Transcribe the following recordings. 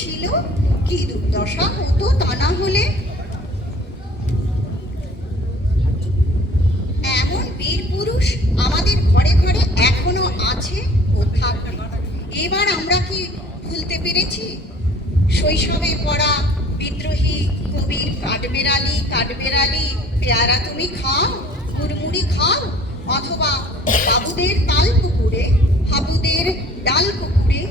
ছিল, কি দুর্দশা হতো তা না হলে। এমন বীর পুরুষ আমাদের ঘরে ঘরে এখনো আছে ও থাকবে। এবার আমরা কি ভুলতে পেরেছি শৈশবে পড়া বিদ্রোহী কবির কাঠবেড়ালি পেয়ারা তুমি খাও, মুড়মুড়ি খাও, অথবা বাবুদের তাল পুকুরে হাবুদের ডাল পুকুরে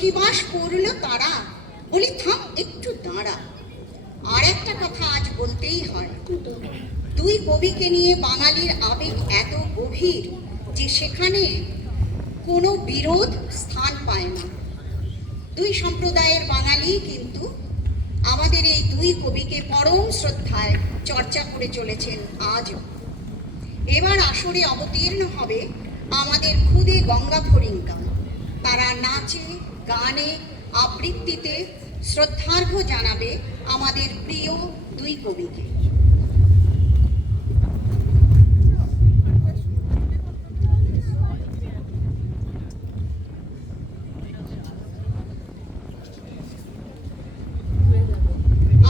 কি বাস করলো তারা। বলি থাম একটু দাঁড়া, আর একটা কথা আজ বলতেই হয়। দুই কবিকে নিয়ে বাঙালির আবেগ এত গভীর যে সেখানে কোনো বিরোধ স্থান পায় না। দুই সম্প্রদায়ের বাঙালি কিন্তু আমাদের এই দুই কবিকে পরম শ্রদ্ধায় চর্চা করে চলেছেন আজও। এবার আসরে অবতীর্ণ হবে আমাদের খুদে গঙ্গা ফড়িংকার। তারা নাচে গানে আবৃত্তিতে শ্রদ্ধার্ঘ্য জানাবে আমাদের প্রিয় দুই কবিকে।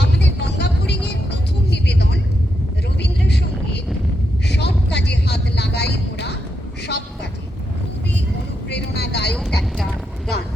আমাদের গঙ্গা ফড়িংয়ের প্রথম নিবেদন রবীন্দ্রসঙ্গীত সব কাজে হাত লাগাই মোরা সব কাজে। খুবই অনুপ্রেরণাদায়ক একটা গান।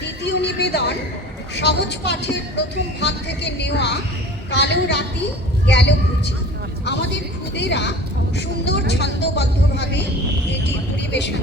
দ্বিতীয় নিবেদন সহজ পাঠের প্রথম ভাগ থেকে নেওয়া কালো রাতি গেল ঘুচি। আমাদের খুদেরা সুন্দর ছন্দবদ্ধভাবে এটি পরিবেশন